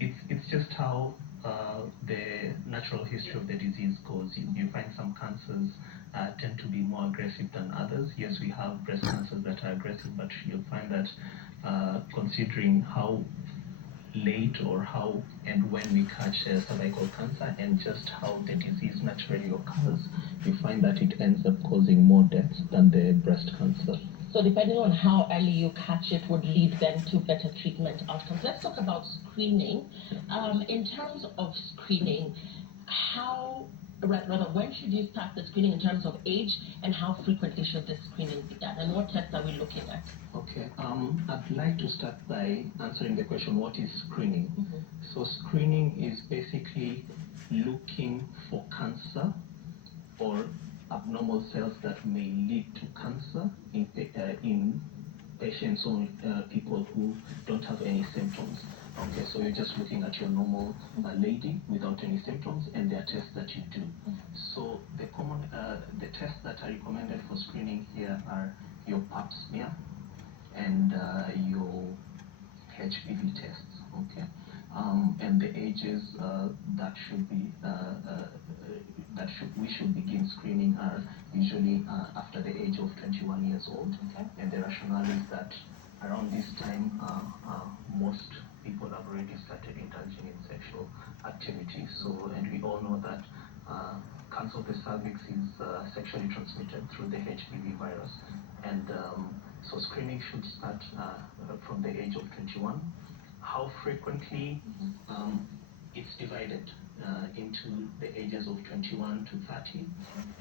It's just how the natural history of the disease goes. You find some cancers tend to be more aggressive than others. Yes, we have breast cancers that are aggressive, but you'll find that considering how late or how and when we catch cervical cancer and just how the disease naturally occurs, you find that it ends up causing more deaths than the breast cancer. So depending on how early you catch it would lead then to better treatment outcomes. Let's talk about screening. In terms of screening, rather, when should you start the screening in terms of age, and how frequently should the screening be done, and what tests are we looking at? Okay, I'd like to start by answering the question, what is screening? So screening is basically looking for cancer or abnormal cells that may lead to cancer in patients or people who don't have any symptoms. Okay, so you're just looking at your normal lady without any symptoms, and there are tests that you do. So the tests that are recommended for screening here are your pap smear and your HPV tests. Okay, and the ages we should begin screening are usually after the age of 21 years old. Okay. And the rationale is that around this time, most people have already started indulging in sexual activity. So, and we all know that cancer of the cervix is sexually transmitted through the HPV virus. And so screening should start from the age of 21. How frequently? It's divided into the ages of 21 to 30,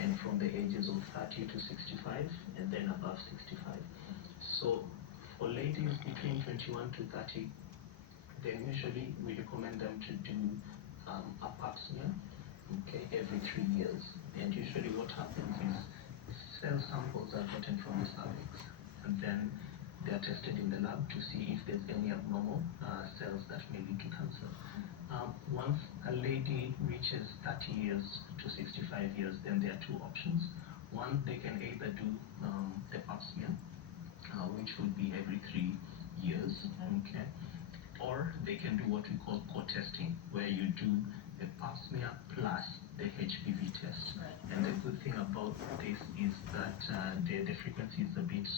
and from the ages of 30 to 65, and then above 65. So for ladies between 21 to 30, then usually we recommend them to do a pap smear, okay, every 3 years. And usually what happens is cell samples are gotten from the cervix, and then they are tested in the lab to see if there's any abnormal cells that may lead to cancer. Once a lady reaches 30 years to 65 years, then there are two options. One, they can either do the pap smear, which would be every 3 years, okay, or they can do what we call co-testing, where you do the pap smear plus the HPV test. And the good thing about this is that the frequency is a bit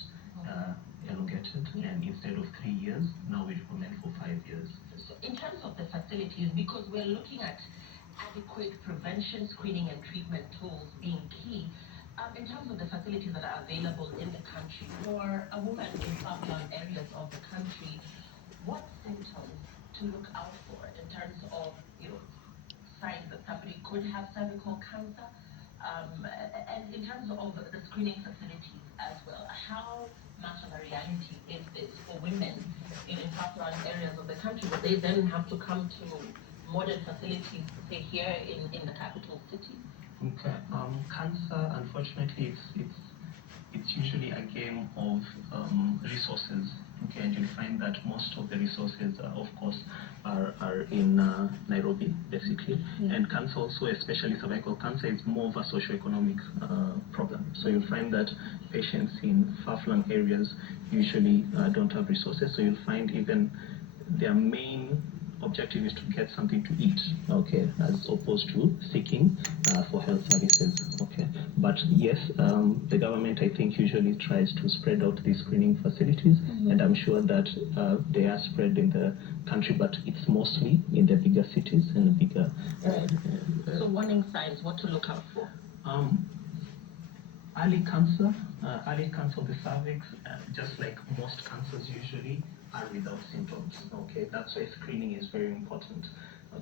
elongated, and instead of 3 years, now we recommend for 5 years. So in terms of the facilities, because we're looking at adequate prevention, screening, and treatment tools being key, in terms of the facilities that are available in the country for a woman in far-flung areas of the country, what symptoms to look out for in terms of signs that somebody could have cervical cancer, and in terms of the screening facilities as well, how much of a reality is this for women in far-flung areas of the country? Would they then have to come to modern facilities, say here in the capital city? Okay. Cancer, unfortunately, it's usually a game of resources. Okay, and you find that most of the resources, of course, are in Nairobi, basically. And cancer also, especially cervical cancer, is more of a socioeconomic problem. So you'll find that patients in far-flung areas usually don't have resources. So you'll find even their main objective is to get something to eat, okay, as opposed to seeking for health services, okay. But yes, the government, I think, usually tries to spread out these screening facilities, and I'm sure that they are spread in the country, but it's mostly in the bigger cities and the bigger. So warning signs, what to look out for? Early cancer of the cervix, just like most cancers usually, are without symptoms. Okay, that's why screening is very important.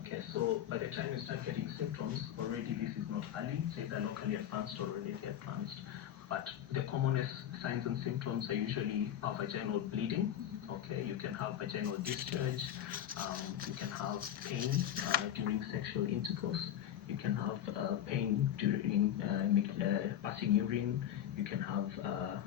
Okay, so by the time you start getting symptoms, already this is not early, it's either locally advanced or already advanced. But the commonest signs and symptoms are usually vaginal bleeding. Okay, you can have vaginal discharge, you can have pain during sexual intercourse, you can have pain during passing urine, you can have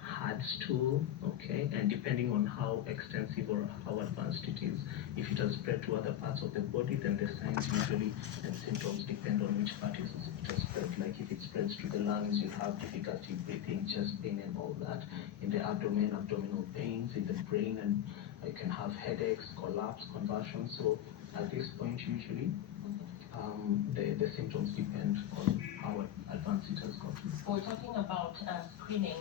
hard stool, okay, and depending on how extensive or how advanced it is, if it has spread to other parts of the body, then the signs usually and symptoms depend on which part it has spread. Like if it spreads to the lungs, you have difficulty breathing, chest pain and all that. In the abdomen, abdominal pains, in the brain and You can have headaches, collapse, convulsions. So at this point, usually, the symptoms depend on how advanced it has gotten. We're talking about screening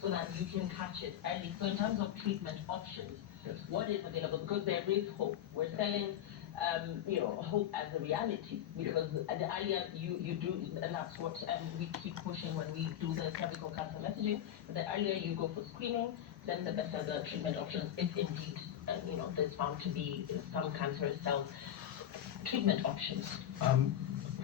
so that you can catch it early. So in terms of treatment options, yes, what is available? Because there is hope. We're selling hope as a reality, because the earlier you do, and that's what we keep pushing when we do the cervical cancer messaging, the earlier you go for screening, then the better the treatment options, if indeed there's found to be some cancerous cells. Treatment options.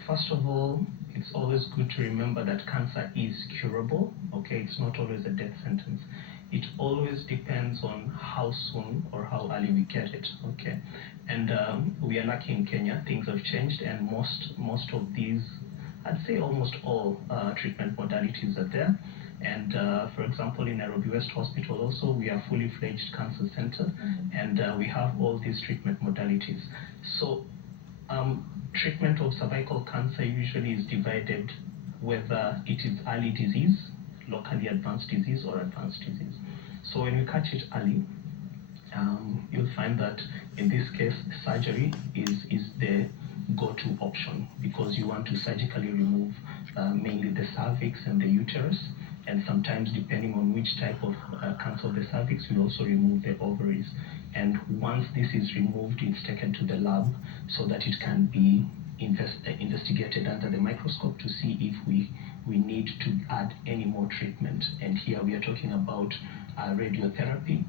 First of all, it's always good to remember that cancer is curable. Okay, it's not always a death sentence. It always depends on how soon or how early we get it. Okay, and we are lucky in Kenya. Things have changed, and most of these, I'd say almost all treatment modalities are there. And for example, in Nairobi West Hospital also, we are fully fledged cancer center, and we have all these treatment modalities. So treatment of cervical cancer usually is divided whether it is early disease, locally advanced disease, or advanced disease. So when you catch it early, you'll find that in this case, surgery is the go-to option, because you want to surgically remove mainly the cervix and the uterus, and sometimes depending on which type of cancer of the cervix, we also remove the ovaries. And once this is removed, it's taken to the lab so that it can be investigated under the microscope to see if we need to add any more treatment. And here we are talking about radiotherapy,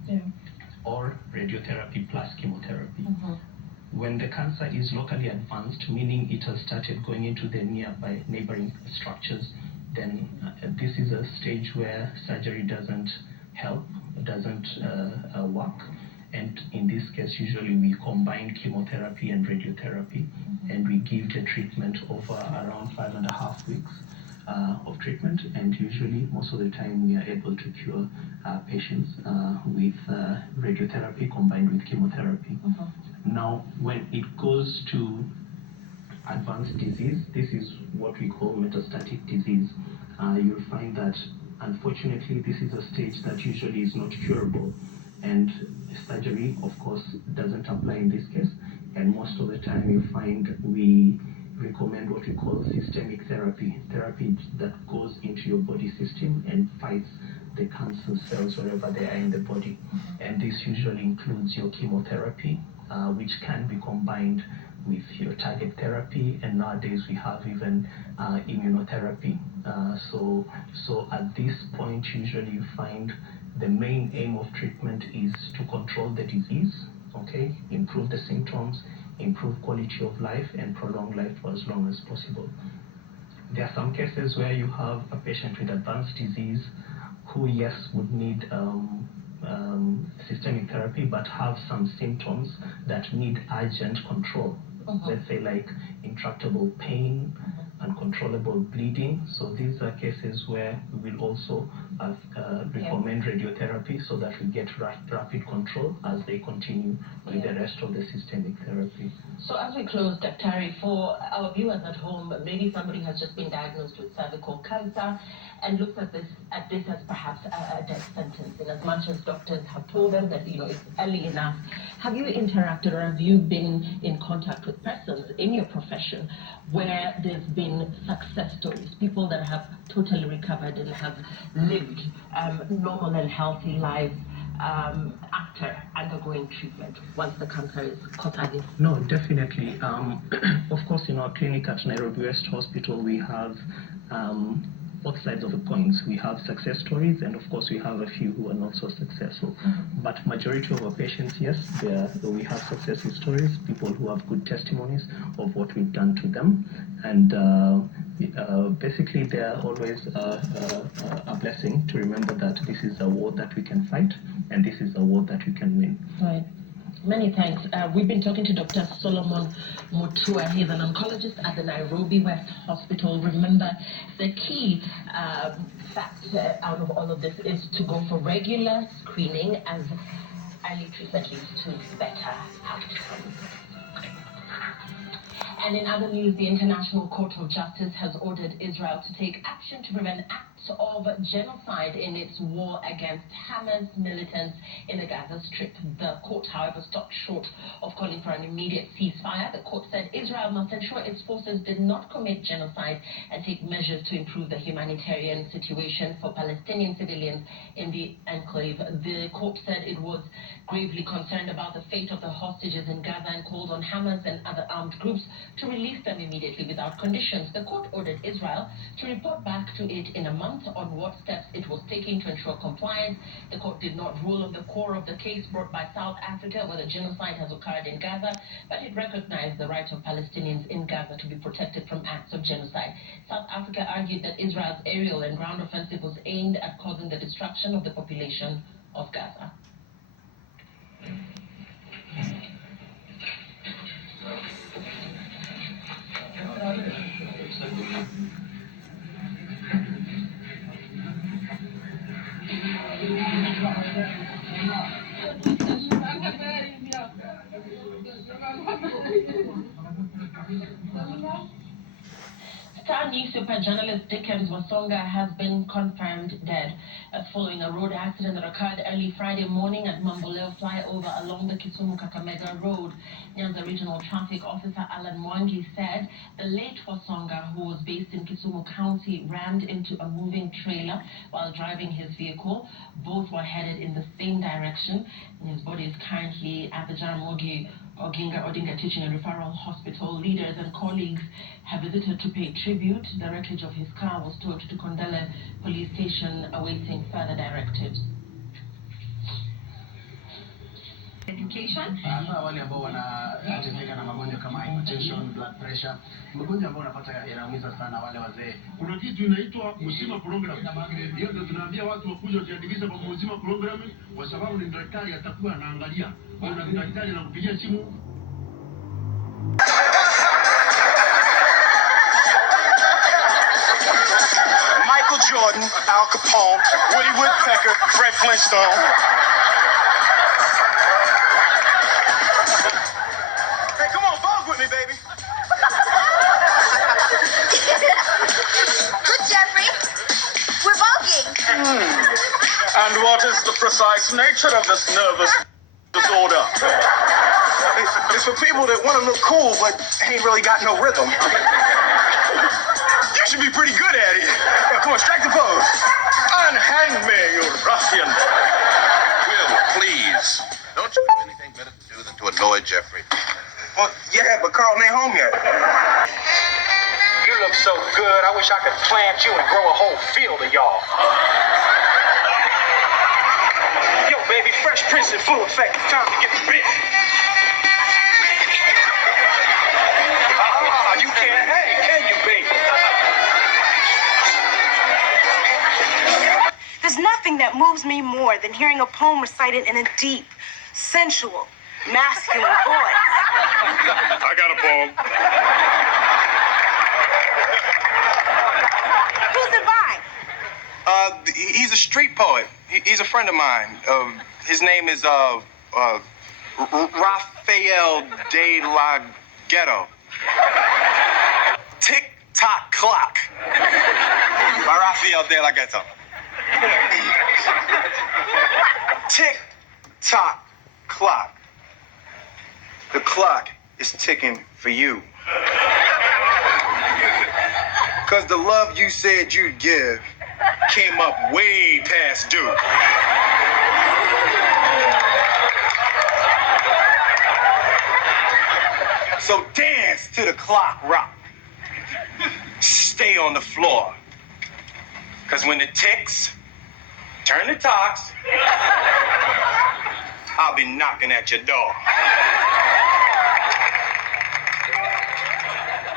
or radiotherapy plus chemotherapy. When the cancer is locally advanced, meaning it has started going into the nearby neighboring structures, then this is a stage where surgery doesn't help, doesn't work. And in this case, usually we combine chemotherapy and radiotherapy, and we give the treatment over around 5.5 weeks of treatment. And usually, most of the time, we are able to cure patients with radiotherapy combined with chemotherapy. Now, when it goes to advanced disease, this is what we call metastatic disease. You'll find that, unfortunately, this is a stage that usually is not curable, and surgery, of course, doesn't apply in this case. And most of the time, you find we recommend what we call systemic therapy that goes into your body system and fights the cancer cells wherever they are in the body. And this usually includes your chemotherapy, which can be combined with your target therapy, and nowadays we have even immunotherapy. So at this point, usually you find the main aim of treatment is to control the disease, okay, improve the symptoms, improve quality of life, and prolong life for as long as possible. There are some cases where you have a patient with advanced disease who, yes, would need systemic therapy, but have some symptoms that need urgent control. Let's say like intractable pain, uncontrollable bleeding. So these are cases where we will also recommend radiotherapy so that we get rapid control as they continue with the rest of the systemic therapy. So as we close, Dr. for our viewers at home, maybe somebody has just been diagnosed with cervical cancer and looks at this as perhaps a death sentence, in as much as doctors have told them that it's early enough. Have you interacted, or have you been in contact with persons in your profession where there's been success stories, people that have totally recovered and have lived normal and healthy lives after undergoing treatment once the cancer is caught early? No, definitely. Of course, in our clinic at Nairobi West Hospital, we have both sides of the coins. We have success stories, and of course we have a few who are not so successful. But majority of our patients, yes, we have successful stories, people who have good testimonies of what we've done to them. And basically they are always a blessing to remember that this is a war that we can fight, and this is a war that we can win. Right. Many thanks. We've been talking to Dr. Solomon Mutua. He's an oncologist at the Nairobi West Hospital. Remember, the key fact out of all of this is to go for regular screening, as early treatment leads to better outcomes. And in other news, the International Court of Justice has ordered Israel to take action to prevent acts of genocide in its war against Hamas militants in the Gaza Strip. The court, however, stopped short of calling for an immediate ceasefire. The court said Israel must ensure its forces did not commit genocide and take measures to improve the humanitarian situation for Palestinian civilians in the enclave. The court said it was gravely concerned about the fate of the hostages in Gaza and called on Hamas and other armed groups to release them immediately without conditions. The court ordered Israel to report back to it in a month on what steps it was taking to ensure compliance. The court did not rule on the core of the case brought by South Africa, whether genocide has occurred in Gaza, but it recognized the right of Palestinians in Gaza to be protected from acts of genocide. South Africa argued that Israel's aerial and ground offensive was aimed at causing the destruction of the population of Gaza. Star newspaper journalist Dickens Wasonga has been confirmed dead following a road accident that occurred early Friday morning at Mamboleo flyover along the Kisumu-Kakamega Road. Nyanza Regional Traffic Officer Alan Mwangi said the late Wasonga, who was based in Kisumu County, rammed into a moving trailer while driving his vehicle. Both were headed in the same direction, and his body is currently at the Jaramogi Odinga Teaching and Referral Hospital. Leaders and colleagues have visited to pay tribute. The wreckage of his car was towed to Kondele Police Station, awaiting further directives. Education. Hasa wale ambao wanateseka na magonjwa kama hypertension, blood pressure, magonjwa ambayo unapata yanaumiza sana wale wazee. Kuna kitu inaitwa Mzima Program. Hiyo ndio tunaambia watu wakuja wajiandikishe kwa Mzima Program, kwa sababu ni daktari atakuwa anaangalia. Kuna daktari anakupigia simu. Michael Jordan, Al Capone, Woody Woodpecker, Fred Flintstone. Hey, come on, Vogue with me, baby. Good, Jeffrey. We're voguing. And what is the precise nature of this nervous disorder? It's for people that want to look cool but ain't really got no rhythm. You should be pretty good at it. Now, come on, strike the pose. Unhand me, you ruffian. Will, please. Don't you have anything better to do than to annoy Jeffrey? Well, yeah, but Carl ain't home yet. You look so good, I wish I could plant you and grow a whole field of y'all. Yo, baby, Fresh Prince in full effect. It's time to get the bit. You can't hang, can you, baby? There's nothing that moves me more than hearing a poem recited in a deep, sensual, masculine voice. I got a poem. Who's it by? He's a street poet. He's a friend of mine. His name is Rafael de la Ghetto. Tick Tock Clock by Rafael de la Ghetto. Tick Tock Clock. The clock is ticking for you. Cause the love you said you'd give came up way past due. So dance to the clock rock. Stay on the floor. Cause when it ticks, turn the tocks, I'll be knocking at your door.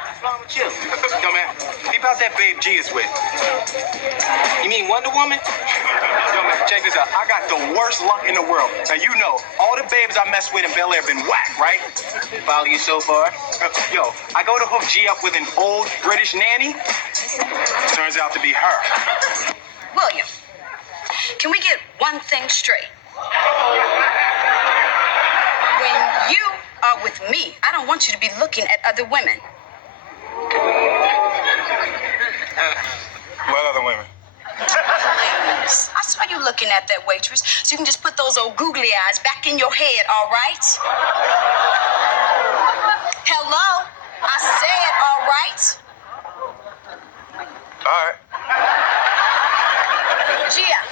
What's wrong with you? Yo, man, peep out that babe G is with. You mean Wonder Woman? Yo, man, check this out. I got the worst luck in the world. Now, you know, all the babes I mess with in Bel Air been whack, right? Follow you so far? Yo, I go to hook G up with an old British nanny. Turns out to be her. William, can we get one thing straight? When you are with me, I don't want you to be looking at other women. What other women? Please. I saw you looking at that waitress, so you can just put those old googly eyes back in your head, all right? Hello? I said all right. All right. Gia.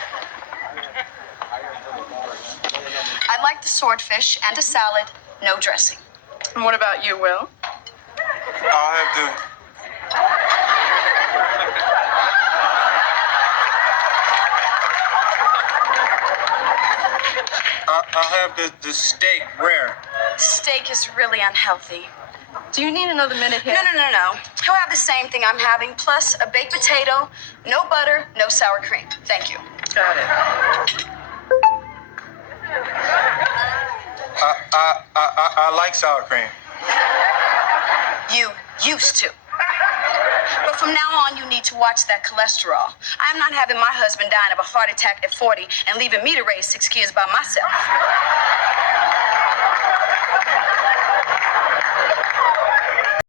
I'd like the swordfish and a salad, no dressing. And what about you, Will? I'll have the steak rare. Steak is really unhealthy. Do you need another minute here? No. He'll have the same thing I'm having, plus a baked potato, no butter, no sour cream. Thank you. Got it. I like sour cream. You used to. But from now on, you need to watch that cholesterol. I'm not having my husband dying of a heart attack at 40 and leaving me to raise 6 kids by myself.